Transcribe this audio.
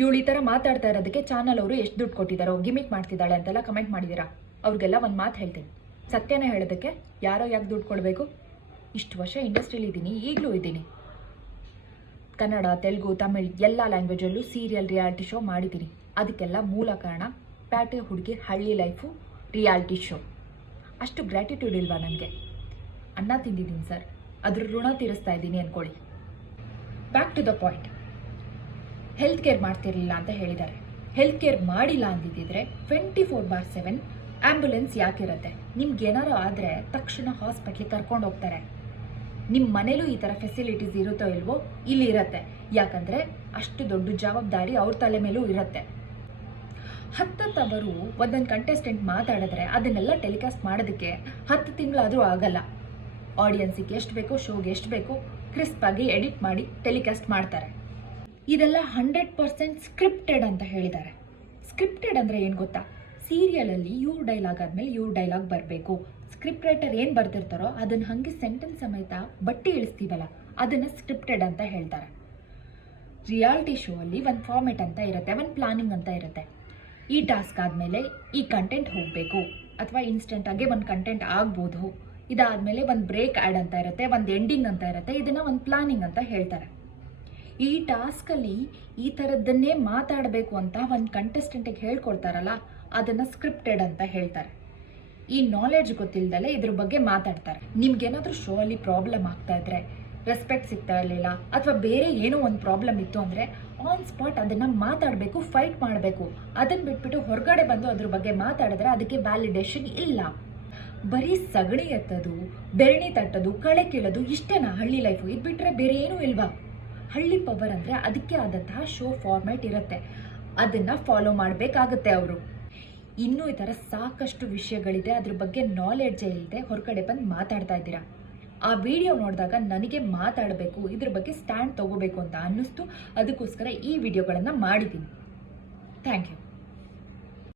ಇವಳು ಈ ಥರ ಮಾತಾಡ್ತಾ ಇರೋದಕ್ಕೆ ಚಾನಲ್ ಅವರು ಎಷ್ಟು ದುಡ್ಡು ಕೊಟ್ಟಿದ್ದಾರೋ, ಗಿಮಿಕ್ ಮಾಡ್ತಿದ್ದಾಳೆ ಅಂತೆಲ್ಲ ಕಮೆಂಟ್ ಮಾಡಿದ್ದೀರಾ. ಅವ್ರಿಗೆಲ್ಲ ಒಂದು ಮಾತು ಹೇಳ್ತೀನಿ, ಸತ್ಯನೇ ಹೇಳೋದಕ್ಕೆ ಯಾರೋ ಯಾಕೆ ದುಡ್ಡು ಕೊಡಬೇಕು? ಇಷ್ಟು ವರ್ಷ ಇಂಡಸ್ಟ್ರಿಯಲ್ಲಿ ಇದ್ದೀನಿ, ಈಗಲೂ ಇದ್ದೀನಿ. ಕನ್ನಡ, ತೆಲುಗು, ತಮಿಳ್ ಎಲ್ಲ ಲ್ಯಾಂಗ್ವೇಜಲ್ಲೂ ಸೀರಿಯಲ್, ರಿಯಾಲಿಟಿ ಶೋ ಮಾಡಿದ್ದೀನಿ. ಅದಕ್ಕೆಲ್ಲ ಮೂಲ ಕಾರಣ ಪ್ಯಾಟೆ ಹುಡುಗಿ ಹಳ್ಳಿ ಲೈಫು ರಿಯಾಲಿಟಿ ಶೋ. ಅಷ್ಟು ಗ್ರ್ಯಾಟಿಟ್ಯೂಡ್ ಇಲ್ವಾ ನನಗೆ? ಅನ್ನ ತಿಂದಿದ್ದೀನಿ ಸರ್, ಅದ್ರ ಋಣ ತೀರಿಸ್ತಾ ಇದ್ದೀನಿ ಅಂದ್ಕೊಳ್ಳಿ. Back to the point. Health care ಮಾಡ್ತಿರಲಿಲ್ಲ ಅಂತ ಹೇಳಿದ್ದಾರೆ. ಹೆಲ್ತ್ ಕೇರ್ ಮಾಡಿಲ್ಲ ಅಂದಿದ್ದಿದ್ರೆ 24/7 ಆ್ಯಂಬುಲೆನ್ಸ್ ಯಾಕಿರುತ್ತೆ? ನಿಮ್ಗೆ ಏನಾರು ಆದರೆ ತಕ್ಷಣ ಹಾಸ್ಪಿಟ್ಲಿಗೆ ಕರ್ಕೊಂಡು ಹೋಗ್ತಾರೆ. ನಿಮ್ಮ ಮನೇಲೂ ಈ ಥರ ಫೆಸಿಲಿಟೀಸ್ ಇರುತ್ತೋ ಇಲ್ವೋ? ಇಲ್ಲಿ ಇರುತ್ತೆ. ಯಾಕಂದರೆ ಅಷ್ಟು ದೊಡ್ಡ ಜವಾಬ್ದಾರಿ ಅವ್ರ ತಲೆ ಮೇಲೂ ಇರುತ್ತೆ. ಹತ್ತವರು ಒಂದೊಂದು ಕಂಟೆಸ್ಟೆಂಟ್ ಮಾತಾಡಿದ್ರೆ ಅದನ್ನೆಲ್ಲ ಟೆಲಿಕಾಸ್ಟ್ ಮಾಡೋದಕ್ಕೆ 10 ತಿಂಗಳಾದರೂ ಆಗಲ್ಲ. ಆಡಿಯನ್ಸಿಗೆ ಎಷ್ಟು ಬೇಕೋ, ಶೋಗೆ ಎಷ್ಟು ಬೇಕೋ ಕ್ರಿಸ್ಪ್ ಆಗಿ ಎಡಿಟ್ ಮಾಡಿ ಟೆಲಿಕಾಸ್ಟ್ ಮಾಡ್ತಾರೆ. ಇದೆಲ್ಲ 100% ಸ್ಕ್ರಿಪ್ಟೆಡ್ ಅಂತ ಹೇಳಿದ್ದಾರೆ. ಸ್ಕ್ರಿಪ್ಟೆಡ್ ಅಂದರೆ ಏನು ಗೊತ್ತಾ? ಸೀರಿಯಲಲ್ಲಿ ಇವ್ರ ಡೈಲಾಗ್ ಆದಮೇಲೆ ಇವ್ರ ಡೈಲಾಗ್ ಬರಬೇಕು. ಸ್ಕ್ರಿಪ್ಟ್ ರೈಟರ್ ಏನು ಬರ್ತಿರ್ತಾರೋ ಅದನ್ನು ಹಾಗೆ ಸೆಂಟೆನ್ಸ್ ಸಮೇತ ಬಟ್ಟಿ ಇಳಿಸ್ತೀವಲ್ಲ, ಅದನ್ನು ಸ್ಕ್ರಿಪ್ಟೆಡ್ ಅಂತ ಹೇಳ್ತಾರೆ. ರಿಯಾಲಿಟಿ ಶೋ ಅಲ್ಲಿ ಒಂದು ಫಾರ್ಮೆಟ್ ಅಂತ ಇರುತ್ತೆ, ಒಂದು ಪ್ಲಾನಿಂಗ್ ಅಂತ ಇರುತ್ತೆ. ಈ ಟಾಸ್ಕ್ ಆದಮೇಲೆ ಈ ಕಂಟೆಂಟ್ ಹೋಗಬೇಕು, ಅಥವಾ ಇನ್ಸ್ಟೆಂಟಾಗಿ ಒಂದು ಕಂಟೆಂಟ್ ಆಗ್ಬೋದು. ಇದಾದಮೇಲೆ ಒಂದು ಬ್ರೇಕ್ ಆ್ಯಡ್ ಅಂತ ಇರುತ್ತೆ, ಒಂದು ಎಂಡಿಂಗ್ ಅಂತ ಇರುತ್ತೆ. ಇದನ್ನು ಒಂದು ಪ್ಲಾನಿಂಗ್ ಅಂತ ಹೇಳ್ತಾರೆ. ಈ ಟಾಸ್ಕಲ್ಲಿ ಈ ಥರದ್ದನ್ನೇ ಮಾತಾಡಬೇಕು ಅಂತ ಒಂದು ಕಂಟೆಸ್ಟೆಂಟಿಗೆ ಹೇಳ್ಕೊಡ್ತಾರಲ್ಲ, ಅದನ್ನು ಸ್ಕ್ರಿಪ್ಟೆಡ್ ಅಂತ ಹೇಳ್ತಾರೆ. ಈ ನಾಲೆಡ್ಜ್ ಗೊತ್ತಿಲ್ಲದಲ್ಲೇ ಇದ್ರ ಬಗ್ಗೆ ಮಾತಾಡ್ತಾರೆ. ನಿಮ್ಗೇನಾದರೂ ಶೋ ಅಲ್ಲಿ ಪ್ರಾಬ್ಲಮ್ ಆಗ್ತಾ ಇದ್ರೆ, ರೆಸ್ಪೆಕ್ಟ್ ಸಿಗ್ತಾ ಇರಲಿಲ್ಲ, ಅಥವಾ ಬೇರೆ ಏನೋ ಒಂದು ಪ್ರಾಬ್ಲಮ್ ಇತ್ತು ಅಂದರೆ ಆನ್ ಸ್ಪಾಟ್ ಅದನ್ನು ಮಾತಾಡಬೇಕು, ಫೈಟ್ ಮಾಡಬೇಕು. ಅದನ್ನು ಬಿಟ್ಬಿಟ್ಟು ಹೊರಗಡೆ ಬಂದು ಅದ್ರ ಬಗ್ಗೆ ಮಾತಾಡಿದ್ರೆ ಅದಕ್ಕೆ ವ್ಯಾಲಿಡೇಷನ್ ಇಲ್ಲ. ಬರೀ ಸಗಣಿ ಎತ್ತೋದು, ಬೆರಣಿ ತಟ್ಟೋದು, ಕಳೆ ಕೀಳೋದು ಇಷ್ಟೇನಾ ಹಳ್ಳಿ ಲೈಫು? ಇದು ಬಿಟ್ಟರೆ ಬೇರೆ ಏನೂ ಇಲ್ವಾ? ಹಳ್ಳಿ ಪವರ್ ಅಂದರೆ ಅದಕ್ಕೆ ಆದಂತಹ ಶೋ ಫಾರ್ಮ್ಯಾಟ್ ಇರುತ್ತೆ, ಅದನ್ನು ಫಾಲೋ ಮಾಡಬೇಕಾಗುತ್ತೆ ಅವರು. ಇನ್ನೂ ಈ ಥರ ಸಾಕಷ್ಟು ವಿಷಯಗಳಿದೆ, ಅದ್ರ ಬಗ್ಗೆ ನಾಲೆಡ್ಜೇ ಇಲ್ಲದೆ ಹೊರಗಡೆ ಬಂದು ಮಾತಾಡ್ತಾ ಇದ್ದೀರಾ. ಆ ವಿಡಿಯೋ ನೋಡಿದಾಗ ನನಗೆ ಮಾತಾಡಬೇಕು, ಇದ್ರ ಬಗ್ಗೆ ಸ್ಟ್ಯಾಂಡ್ ತಗೋಬೇಕು ಅಂತ ಅನ್ನಿಸ್ತು. ಅದಕ್ಕೋಸ್ಕರ ಈ ವಿಡಿಯೋಗಳನ್ನು ಮಾಡಿದ್ದೀನಿ. Thank you.